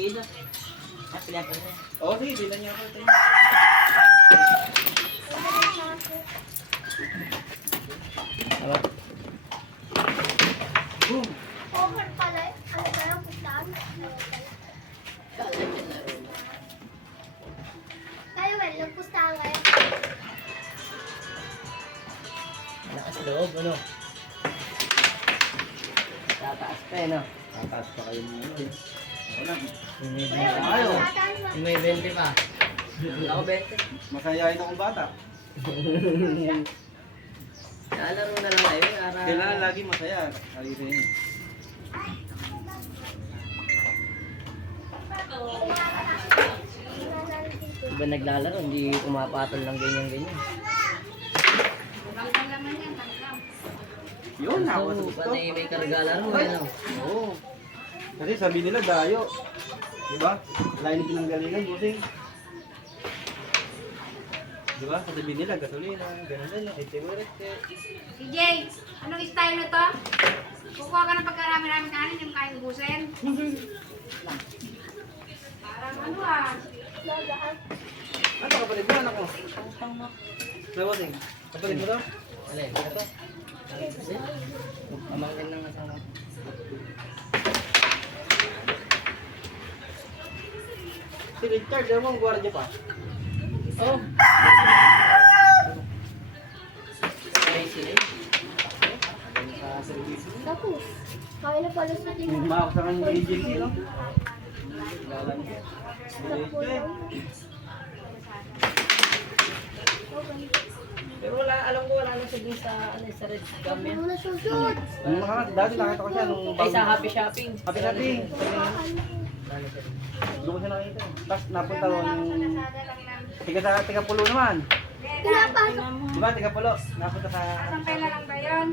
Ida. Ah, pinapal niya. Oo, sige, bilan niya ako. Tama. Boom! Over pala. Ano kaya pustahan? Kayo, well, nagpustahan kayo. Malakas sa loob, ano? Tataas pa eh, no? Tataas pa kayo mga ano. Ako lang. Yung may Kayo, 20 pa. Ayaw. tataas ba? Yung may 20 pa. Ako 20. Masayahin akong bata. Naalaro na lang kayo. Kailangan lagi masaya. Alisin niyo. Iba naglalaro, hindi pumapatol ng ganyan-ganyan. Yun, ako sa So, gusto. panay may kargalaro, ano? Oo. Kasi sabi nila dayo. Diba? Lain pinanggalingan, busing. Diba? Sabi nila gasolina, ganun nila, DJ, anong style na to? Kukuha ka ng pagkarami-rami kanin, yung kain ubusin. Parang ano ah. Ano kapatid mo, anak mo? Nawasing. Kapatid mo daw? Alin? Ito? Pamangkin ng asawa. Si Richard, alam mo ang gwardiya pa? Oh! Sila. Sa service. Tapos, kaya na pala sa tingin. Umawak sa kanya yung agency, no? Galan niya. Pero wala, alam ko wala na siya sa, ano, sa Red Gum yan. Ano na susud? Nung dati nakita ko siya nung Ay, sa Happy Shopping. Happy Shopping. Wala na siya. Doon ko siya nakita. Tapos napunta Wala ron. ko sa nasada lang lang. Tiga pulo naman. Pinapasok. Diba, tiga pulo. Napunta sa... Asang pela lang ba yun?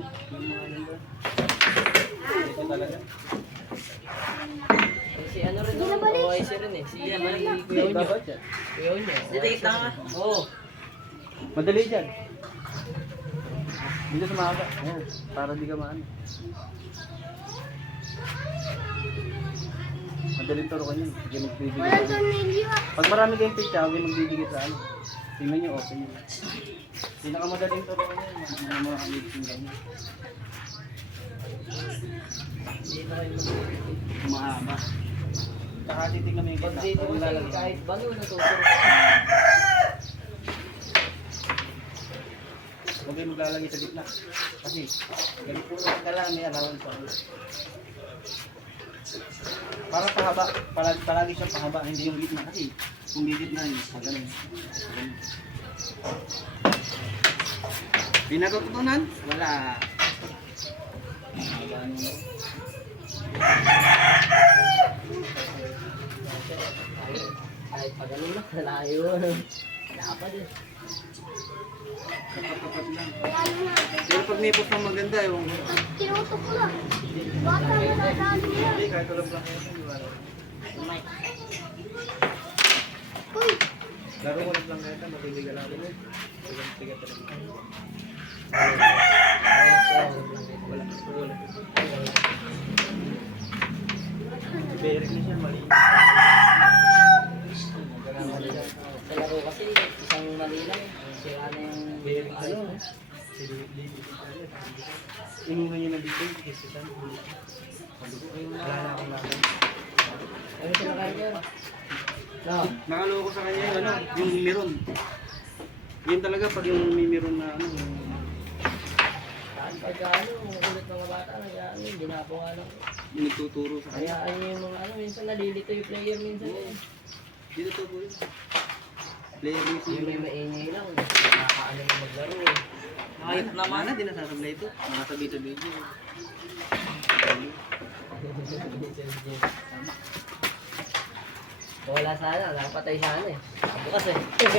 Ito talaga. Si ano rin, OIC rin eh. Si Kuya Unyo. Kuya Unyo. Dito ka. Oo. Madali dyan. Dito sa maaga. Ayan, para di ka maano. Madaling turukan yun. Hindi magbibigay. Walang tornilyo ah. Pag marami kayong pizza, huwag yung magbibigay sa ano. Tingnan nyo, open nyo. Pinakamadaling turukan yun. Mga amazing ganyan. Dito kayo mag-ibig. Mahaba. Saka titignan mo yung Pag kita. dito Pag kasi nilalagay. kahit bano natuturo. Huwag kayong maglalagay sa gitna. Kasi, ganun po ka lang, may allowance pa. Para pahaba, palagi siyang pahaba, hindi yung gitna. Kasi, kung may gitna yun, sa ganun. Pinatutunan? Wala. Haba nung... Kahit pag ano na, layo. Dapat eh. Kapat lang. Wala na. Pero pag may post na maganda, yung... Tinutok ko lang. Bata na nadali nila. Hindi, kahit walang lang kayo, di ba? Uy, Laro ko lang kayo, matibigal ako. Walang tigat talaga. Wala. Derek na siya, mali. Sa laro kasi, isang mali lang. Sira na yung Derek, ano? Si David. Inuha niya na dito, kasi saan? Wala na akong laban. ano sila kayo yun? No. Nakaloko sa kanya yung ano, yung meron. Yun talaga pag yung may meron na ano. Saan pagka ano, ulit mga bata, nag-ano, ginapo nga lang. Yung nagtuturo sa kanya. Kaya ano yung mga ano, minsan nalilito yung player minsan eh. Dito to po yun. Player mismo. Yung may maingay lang, nakakaano na maglaro eh. Kahit naman na, di nasasablay ito. Nakasabi sa video. Wala sana, nakapatay sana eh. Bukas eh.